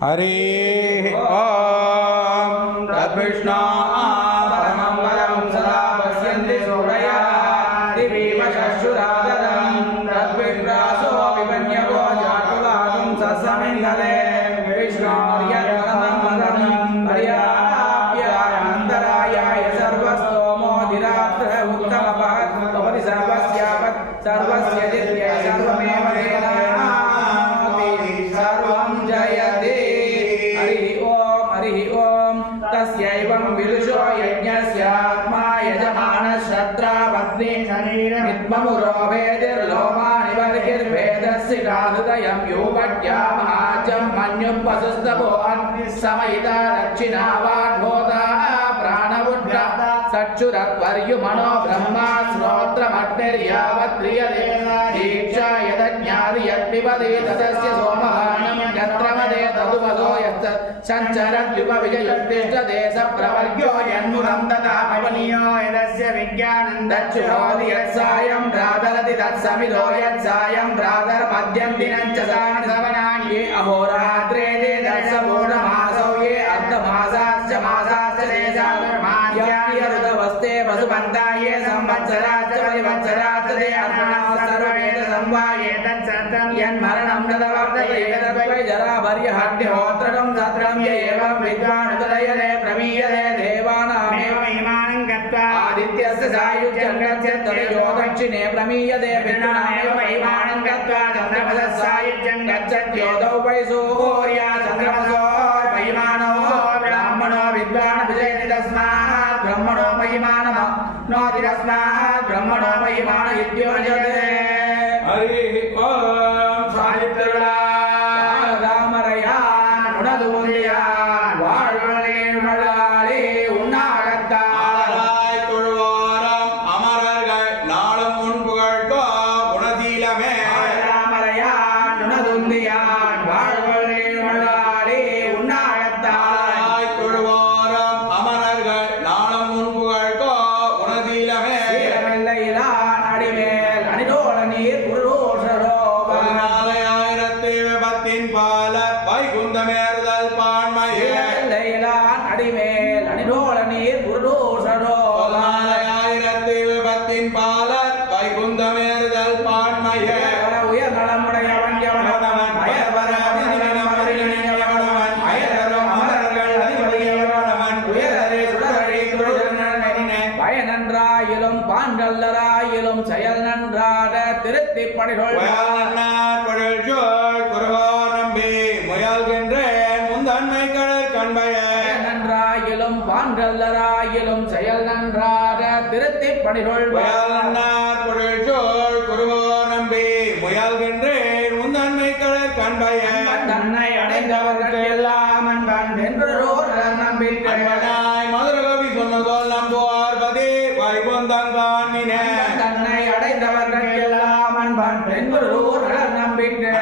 हरि ओम तद्विष्णु परमं वरं सदा पश्यन्ति सूरया दिवीव चक्षुरादरं तद्विप्रासो विपन्यवो जातुलादं ससमिन्धले विष्णोर्यत्परमं वरं पर्याप्यान्तरायाय सर्वस्तोमोदिरात्र उत्तमपत् भवति सर्वस्यापत् सर्वस्य दिव्य सर्वमेव तस्यैवं विदुषो यज्ञस्यात्मा यजमानश्रद्धापत्नी शरीरमित्ममुरो भेदिर्लोमानि वर्गिर्भेदस्य हृदयं योपज्ञामहाचं मन्युं वसुस्तभो समयिता दक्षिणावाद्भूता प्राणवुड्ढा चक्षुरद्वर्युमनो ब्रह्मा श्रोत्रमग्निर्यावत् क्रियते दीक्षा यदज्ञाति यत्पिबते तस्य सोमहानं यत्र मदे तदुपदो यत् सञ्चरद्युपविजयुत्तिष्ठते स प्रवर्ग्यो यन्मुरं तथा पवनीयो यदस्य विज्ञानं दक्षुणोति यत्सायं प्रातरति तत्समिधो यत्सायं प्रातर्मध्यं दिनं च सवनानि ये अहोरात्रे ते दर्शपूर्णमासौ ये अर्धमासाश्च मासाश्च देशाधर्माद्यानि ऋतवस्ते वसुपन्ता ये संवत्सराश्च परिवत्सराश्च ते अर्हणाः सर्ववेद संवाये तत्सर्वं यन्मरणं तदवर्तते तद्वै जराभर्यहट्टिहोत्रं सत्रं य एवं विद्वानुदयते प्रमीयते देवानामेव महिमानं गत्वा आदित्यस्य सायुज्यं गच्छति तयो दक्षिणे प्रमीयते पितॄणामेव महिमानं गत्वा चन्द्रमसः सायुज्यं गच्छत्यौदौ वै सूर्या चन्द्रमसो महिमानो ब्राह्मणो विद्वान् विजयति तस्मात् ब्रह्मणो महिमानः नोति तस्मात् ब्रह्मणो महिमान इत्युच्यते हरि ओम साहित्यर्ला துந்தியான் வாழ்வழில் மழாலே உன்னாகத்தாய் தொழுவாரம் அமரர்கள் நாளும் முன் புகழ்கோ குணசீலமே ராமரையான் உணதுந்தியான் வாழ்வழில் மழாலே உன்னாகத்தாய் தொழுவாரம் அமரர்கள் நாளும் முன் புகழ்கோ குணசீலமே சீலமெல்லையிலான் அடிமேல் அணிதோட நீர் குருரோஷரோபன் 14,000 பால வைகுந்தமேறுதல் பான்மையே எல்லையிலான் அடிமேல் அணிதோட நீர் குருரோஷரோபன் 14,000 பால வைகுந்தமேறுதல் பான்மையே உயர் நலமுடையவன் எவனவன் அயர்வர அமரனியவனவன் அயரரும் அமரர்கள் அதிபதியவனவன் உயரரே சுடரே பயனன்றாயிலும் பான்கல்லராயிலும் செயல் நன்றாக திருத்திப் பணிகள் நன்றாயிலும் பான்கல்லராயிலும் செயல் நன்றாக திருத்திப் பணிகள் தன்னை அடைந்தவர்கள் எல்லாம் அன்பன் வென்றோர் நம்பிக்கை மதுரகவி சொன்னதோல் நம்புவார் பதே வைகுந்தங்கான்மினே தன்னை அடைந்தவர்கள் எல்லாம் அன்பன் வென்றோர் நம்பிக்கை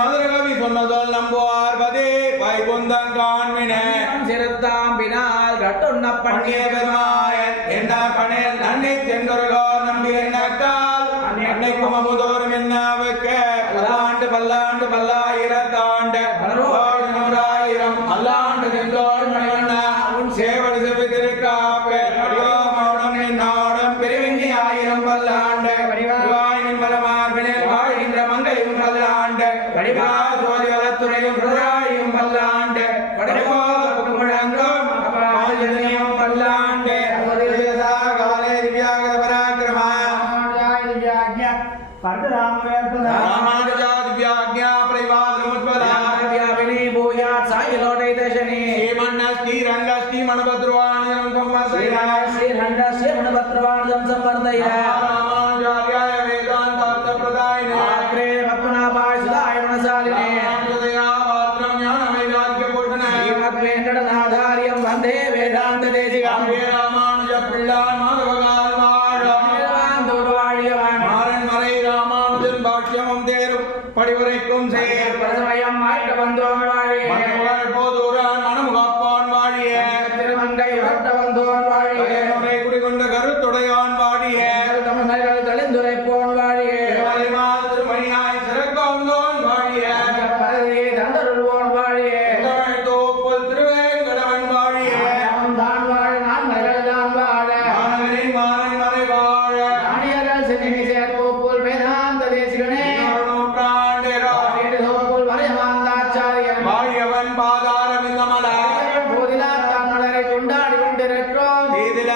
மதுரகவி சொன்னதோல் நம்புவார் பதே வைகுந்தங்கான்மினே சிறுத்தாம்பினால் கட்டுண்ண பண்ணிய பெருமாயன் என்ன பணியல் நன்னை தென்றொருகோ நம்பி எண்ணக்கால் அன்னைக்கும் அமுதோறும் என்னவுக்க பல்லாண்டு பல்லாண்டு பல்லாயிரத்தாண்டு 100,000 மல்லாண்டு சென்றோர் மணிவண்ண உன் சேவடி செவி திருக்காப்பே அடியோமோடும் என் நாடும் பிரிவிஞ்சி 1000 பல்லாண்டு வடிவாய் நின்பலமார்பினில் வாழ்கின்ற மங்கையும் பல்லாண்டு வடிவா ஜோதி வளத்துறையும் சுழாயும் பல்லாண்டு வடிவோர் முழங்கும் அப்பாயும் பல்லாண்டு காலே திவ்யாக பராக்கிரமா ராமானுஜாதிவ்யாக்ஞா பிரவாதமுத்வதா வியாபினி பூயாத் சாயிலோடை தர்ஷனி ஸ்ரீமன்ன ஸ்ரீரங்க ஸ்ரீமணபத்ரவாணியம் சம்வத்சரா ஸ்ரீரண்டஸ்ய மணபத்ரவாணம் சம்பர்தய ராமானுஜார்யாய வேதாந்தார்த்த பிரதாயினே ஆக்ரே பத்மநாபாய சுதாய மனசாலினே ராமானுஜதயா வாத்ரம் ஞான வைராக்ய பூஷணே ஸ்ரீமத் வேங்கடநாதாரியம் வந்தே வேதாந்த தேசிகம் ராமானுஜ பிள்ளான் மாதவகால் வாழ வாழியவன் மாறன் மறை ராமானுஜன் பாக்கியமும் தேரும் படிவுரைக்கும் செயல் பிரசமயம் மாய்க்க வந்தோம் வாழியே மனமுகழ் போதூரான் மனமுகாப்பான் வாழிய திருமங்கை உரத்த வந்தோம் வாழியே முறை குடிகொண்ட கருத்துடையான் வாழிய தமிழ்கள் தெளிந்துரைப்போன் வாழியே திருமலைமால் திருமணியாய் சிறக்கோந்தோன் வாழிய பதவியை தந்தருள்வோன் வாழியே தமிழ் தோப்புல் திருவேங்கடவன் வாழிய அவன் தான் வாழ நான் நகல் தான் வாழ மாணவனை மாறன் மறை வாழ ஆணியர்கள் சென்னை சேர்ப்போல் வேதாந்த தேசிகனே நூற்றாண்டிரோ போல் வரையமாந்தாச்சாரியன் வாழியவன் பாதாரம் இந்த மலர் போதிலா தான் மலரை கொண்டாடி கொண்டிருக்கிறோம் தீதில